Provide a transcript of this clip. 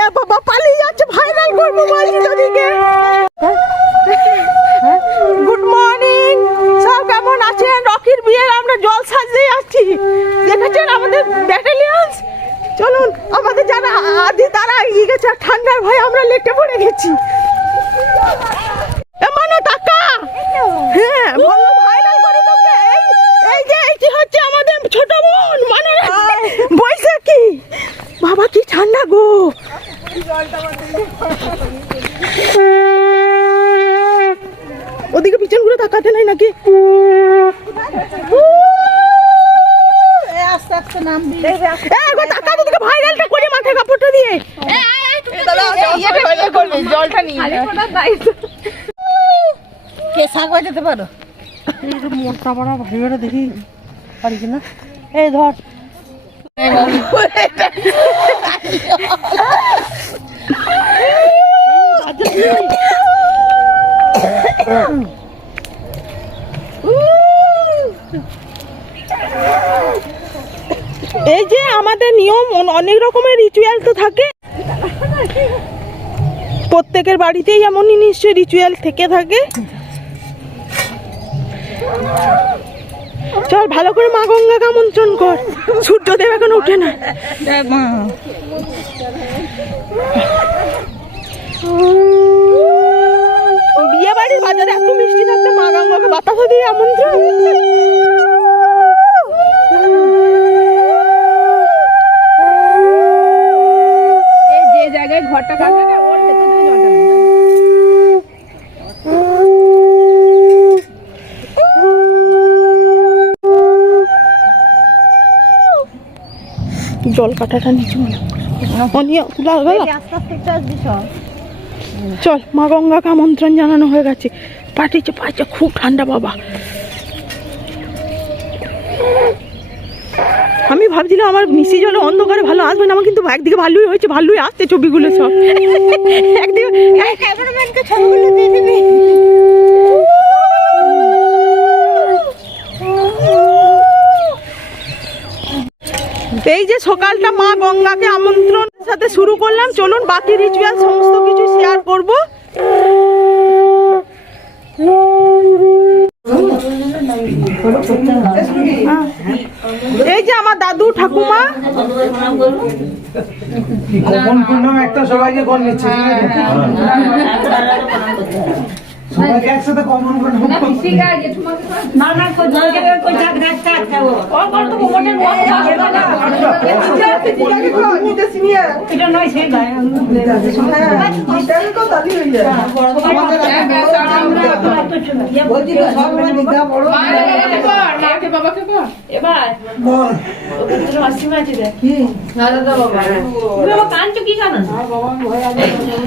এ বাবা পালিয়ে যাচ্ছে, ভাইরাল করবো বলছি তোদিকে। গুড মর্নিং, সব কেমন আছেন? রকির বিয়ের আমরা জল সাজতে যাচ্ছি, দেখেছেন আমাদের ব্যাটালিয়ন। চলুন, আমাদের যারা আদি তারা এগিয়ে গেছে, ঠান্ডার ভয়ে আমরা লেটে পড়ে গেছি। মানো টাকা, হ্যাঁ ভালো ভাইরাল করে তোকে। এই যে এইটি হচ্ছে আমাদের ছোট বোন, মানে বৈশাখী। বাবা কি ঠান্ডা গো। ওদিকে পিছন ঘুরে তাকাতে নাই নাকি? ভাইরালটা করে মাথায় কাপড়টা দিয়ে জলটা নিয়ে কে শাক বাজাতে পারো? মোটা বড় ভাই বড় দেখি পারি কিনা। এই ধর এই যে আমাদের নিয়ম, অনেক রকমের রিচুয়াল তো থাকে, প্রত্যেকের বাড়িতেই এমনই নিশ্চয়ই রিচুয়াল থেকে থাকে। চল ভালো করে মা গঙ্গাকে আমন্ত্রণ কর, সূর্যদেব এখন উঠে না। বিয়ে বাড়ির বাজারে এত মিষ্টি থাকতে মা গঙ্গাকে বাতাসা দিয়ে আমন্ত্রণ। যে জায়গায় ঘরটা কাটে না ওর ভেতর থেকে জলটা জল কাটাটা নিচে চল। মা গঙ্গাকে আমন্ত্রণ জানানো হয়ে গেছে, পাঠিয়েছে পাচ্ছে। খুব ঠান্ডা বাবা। আমি ভাবছিলাম আমার মিশি জলে অন্ধকারে ভালো আসবে না, আমার কিন্তু একদিকে ভালোই হয়েছে, ভালোই আসছে ছবিগুলো সব। একদিকে ছবিগুলো দিয়ে দিবি। এই যে সকালটা মা গঙ্গাকে আমন্ত্রণের সাথে শুরু করলাম, চলুন বাকি রিচুয়াল সমস্ত কিছু শেয়ার করব। এই যে আমার দাদু ঠাকুমা, একটা সবাইকে কোন নিচ্ছে সবাইকে একসাথে কমন করে না ঠিক আছে না না কো জলকে কই থাক রাখতে খাবো কোন কোন তো কোমনের মত আছে না নিতে সিনিয়া এটা নয় সেই গায় নিতে তো দাদি হই যায় বড় বলছি তো সব দিদা বড় মাকে বাবাকে কর এবার বল ওকে তো হাসি মাছি দে কি না দাদা বাবা বাবা কান তো কি জানা বাবা ভয় আছে